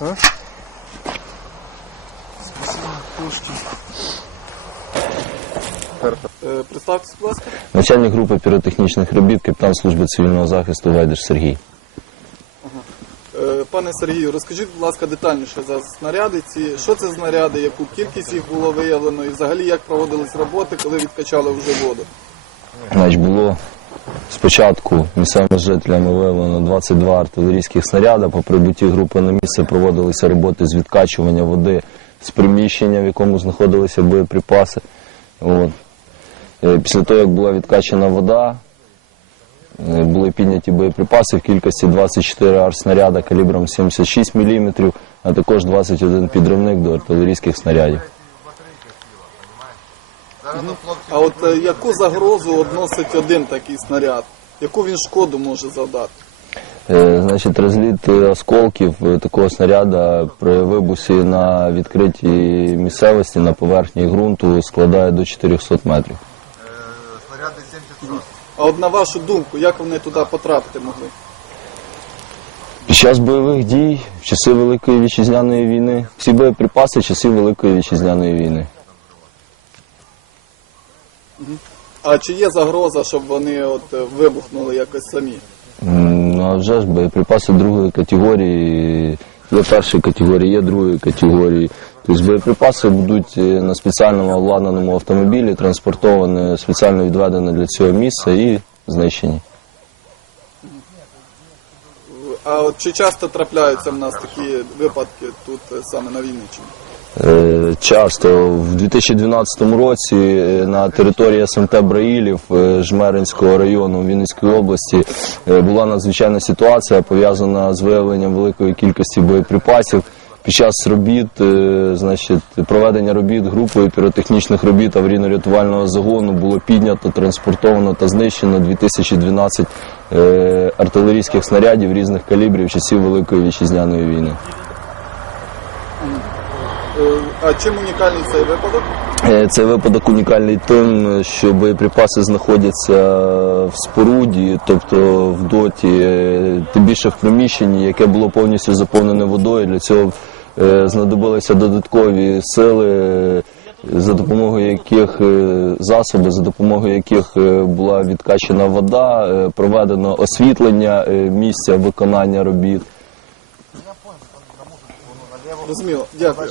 А? Спасибо, трошки. Е, будь ласка. Начальник групи піротехнічних робіт, капітан служби цивільного захисту Вайдиш Сергій. Е, Пане Сергію, розкажіть, будь ласка, детальніше за снаряди. Ці що це знаряди, яку кількість їх було виявлено, і взагалі як проводились роботи, коли відкачали вже воду. Значить, було спочатку місцевими жителями виявлено 22 артилерійських снаряди. По прибутті групи на місце проводилися роботи з відкачування води з приміщення, в якому знаходилися боєприпаси. От. Е, Після того, як була відкачана вода, е, були підняті боєприпаси в кількості 24 арснаряда калібром 76 мм, а також 21 підривник до артилерійських снарядів. А от е, яку загрозу односить один такий снаряд? Яку він шкоду може завдати? Е, Значить, розліт е, осколків такого снаряда при вибусі на відкритій місцевості на поверхні ґрунту складає до 400 метрів. Снаряди 76. А от на вашу думку, як вони туди потрапити могли? Під час бойових дій, в часи Великої вітчизняної війни, всі боєприпаси часи Великої вітчизняної війни. А чи є загроза, щоб вони от е, вибухнули якось самі? Ну а вже ж боєприпаси другої категорії, є першої категорії, є другої категорії. Тобто боєприпаси будуть е, на спеціальному обладнаному автомобілі транспортовані спеціально відведені для цього місця і знищені. А от чи часто трапляються в нас такі випадки тут е, саме на Вінниччині? Е, Часто в 2012 році е, на території СМТ Браїлів е, Жмеринського району Вінницької області була надзвичайна ситуація пов'язана з виявленням великої кількості боєприпасів. Під час робіт, значить, проведення робіт групою піротехнічних робіт аварійно-рятувального загону було піднято, транспортовано та знищено 2012 е, артилерійських снарядів різних калібрів часів Великої вітчизняної війни. Е, А чим унікальний цей випадок? Е, Цей випадок унікальний тим, що боєприпаси знаходяться в споруді, тобто в доті, е, тим більше в приміщенні, яке було повністю заповнене водою. Для цього знадобилися додаткові сили, за допомогою яких засоби, за допомогою яких була відкачана вода, проведено освітлення місця виконання робіт. Розуміло, дякую.